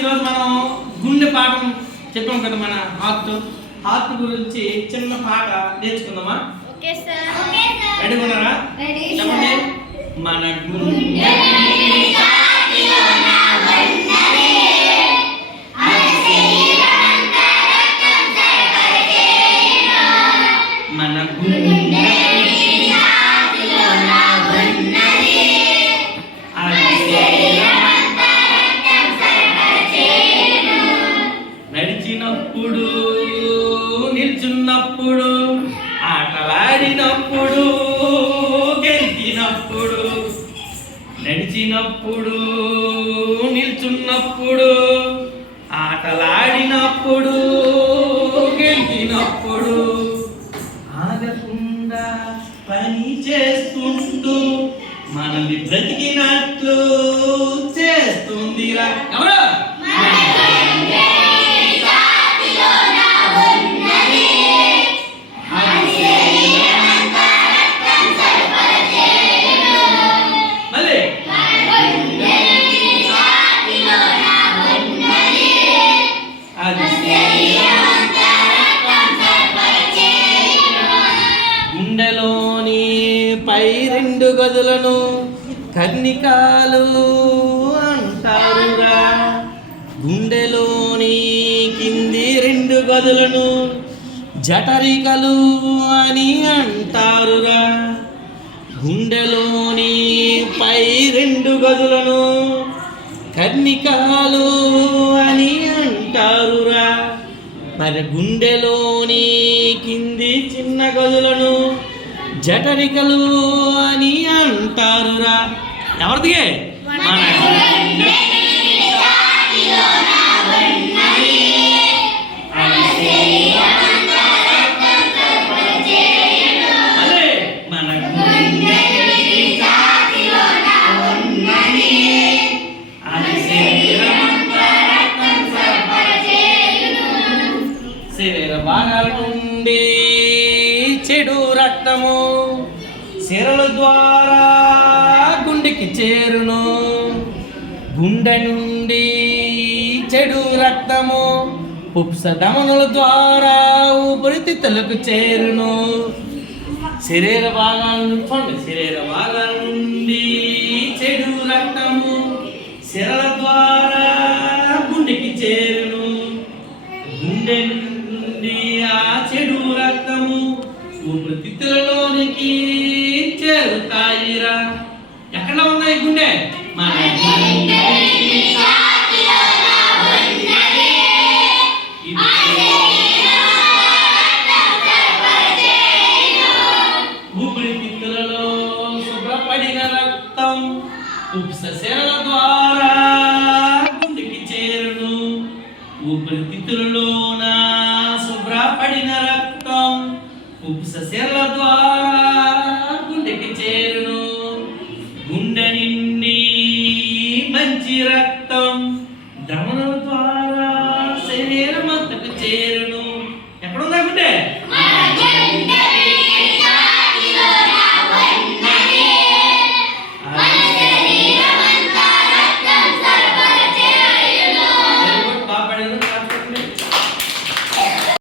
ఈరోజు మనం గుండె పాఠం చెప్పాం కదా, మన హార్ట్ గురించి చిన్న పాట నేర్చుకుందామా? Okay sir. రెడీ ఉన్నారా? చెప్పండి. మన గుండె మన గుండె నడిచినప్పుడు, నిల్చున్నప్పుడు, ఆటలాడినప్పుడు, గెలిచినప్పుడు, నడిచినప్పుడు, నిల్చున్నప్పుడు, ఆటలాడినప్పుడు, గెలిచినప్పుడు, ఆగకుండా పని చేసుకుంటూ మనల్ని బ్రతికినట్లు చేస్తుందిరా. ఎవరు? గుండెలోని పై రెండు గదులను కర్ణికాలు అంటారురా. గుండెలోని కింది రెండు గదులను జఠరికలు అని అంటారురా. గుండెలోని పై రెండు గదులను కర్ణికాలు అని అంటారురా. మరి గుండెలోని కింది చిన్న గదులను జఠరికలు అని అంటారురా. ఎవరిది? మన శరీర భాగాల నుండి చెడు రక్తము సిరల ద్వారా గుండెకి చేరును. గుండె నుండి చెడు రక్తము పుప్సధమనుల ద్వారా ఊపిరితిత్తులకు చేరును. శరీర భాగాల నుండి చెడు రక్తము సిరల ద్వారా గుండెకి చేరును. గుండె నుండి ఆ చెడు రక్తము ఊపిరితిత్తులలోనికి చేరుతాయిరా. ఎక్కడ ఉన్నాయి గుండె? మన ఊపిరితిత్తులలో శుభ్రపడిన రక్తం ఉపశమన ద్వారా గుండెకి చేరును. ఊపిరితిత్తులలోన శుభ్రపడిన రక్తం ఉపశమన ద్వారా గుండెకి చేరును. గుండె నిండి మంచి రక్తం